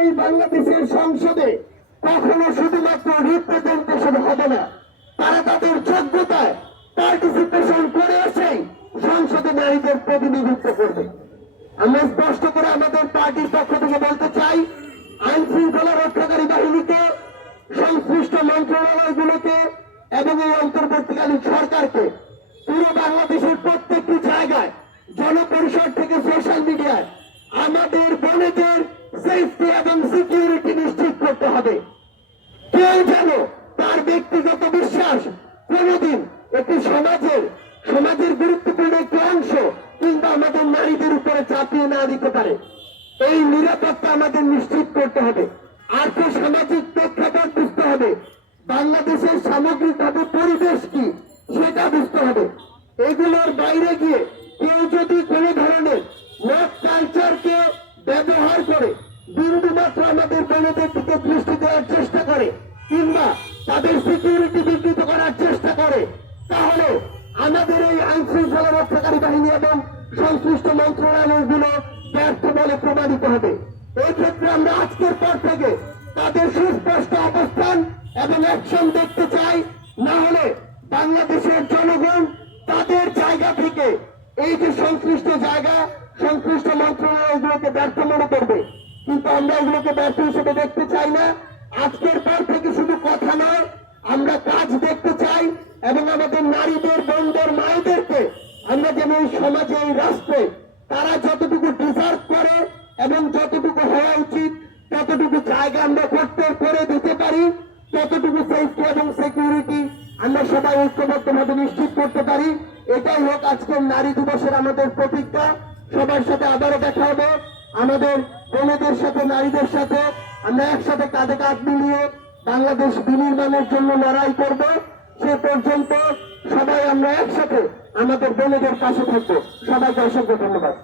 এই বাংলাদেশের সংসদে কখনো শুধুমাত্র রিপ্রেজেন্টেশন হবে না, তারা তাদের যোগ্যতায় পার্টিসিপেশন করে এসেই সংসদে নারীদের প্রতিনিধিত্ব করবে। আমরা স্পষ্ট করে আমাদের পার্টির পক্ষ থেকে বলতে চাই, আইন শৃঙ্খলা রক্ষাকারী বাহিনীকে, সংশ্লিষ্ট মন্ত্রণালয়গুলোকে এবং এই অন্তর্বর্তীকালীন সরকারকে পুরো বাংলাদেশের প্রত্যেকটি জায়গায়, জনপরিষদ থেকে সোশ্যাল মিডিয়ায় আমাদের বোনেদের সেফটি এবং সিকিউরিটি নিশ্চিত করতে হবে। কেউ যেন তার ব্যক্তিগত বিশ্বাস কোনদিন একটি সমাজের গুরুত্বপূর্ণ একটি অংশ কিংবা আমাদের নারীদের উপরে চাপিয়ে না দিতে পারে। এই নিরাপত্তা আমাদের নিশ্চিত করতে হবে। আর্থ সামাজিক প্রেক্ষাপট বুঝতে হবে, বাংলাদেশের সামগ্রিকভাবে পরিবেশ কি সেটা বুঝতে হবে। এগুলোর বাইরে গিয়ে কেউ যদি কোনো ধরনের মত কালচারকে ব্যবহার করে বিন্দুমাত্র আমাদের বোনেদের দিকে দৃষ্টি দেওয়ার চেষ্টা করে কিংবা তাদের সিকিউরিটি বিঘ্নিত করার চেষ্টা করে, তাহলে আমাদের এই আইন শৃঙ্খলা রক্ষাকারী বাহিনী এবং সংশ্লিষ্ট মন্ত্রণালয়গুলো ব্যর্থ বলে প্রমাণিত হবে। এই ক্ষেত্রে আমরা আজকের পর থেকে তাদের সুস্পষ্ট অবস্থান এবং অ্যাকশন দেখতে চাই। না হলে বাংলাদেশের জনগণ তাদের জায়গা থেকে এই যে সংশ্লিষ্ট জায়গা, সংশ্লিষ্ট মন্ত্রণালয়গুলোকে ব্যর্থ মনে করবে, কিন্তু আমরা এগুলোকে ব্যর্থ হিসেবে দেখতে চাই না। আজকের পর থেকে শুধু কথা নয়, আমরা কাজ দেখতে চাই এবং আমাদের নারীদের, বোনদের, মায়েদেরকে আমরা যেন এই সমাজে, এই রাষ্ট্রে তারা যতটুকু ডিজার্ভ করে এবং যতটুকু হওয়া উচিত ততটুকু জায়গা আমরা করে দিতে পারি, ততটুকু সেফটি এবং সিকিউরিটি আমরা সবাই ঐক্যবদ্ধভাবে নিশ্চিত করতে পারি। এটাই হোক আজকের নারী দিবসের আমাদের প্রতিজ্ঞা। সবার সাথে আবারও দেখা হবে, আমাদের বোনেদের সাথে, নারীদের সাথে আমরা একসাথে কাঁধে কাঁধ মিলিয়ে বাংলাদেশ বিনির্মাণের জন্য লড়াই করব। সে পর্যন্ত সবাই আমরা একসাথে আমাদের বোনেদের পাশে থাকবো। সবাইকে অসংখ্য ধন্যবাদ।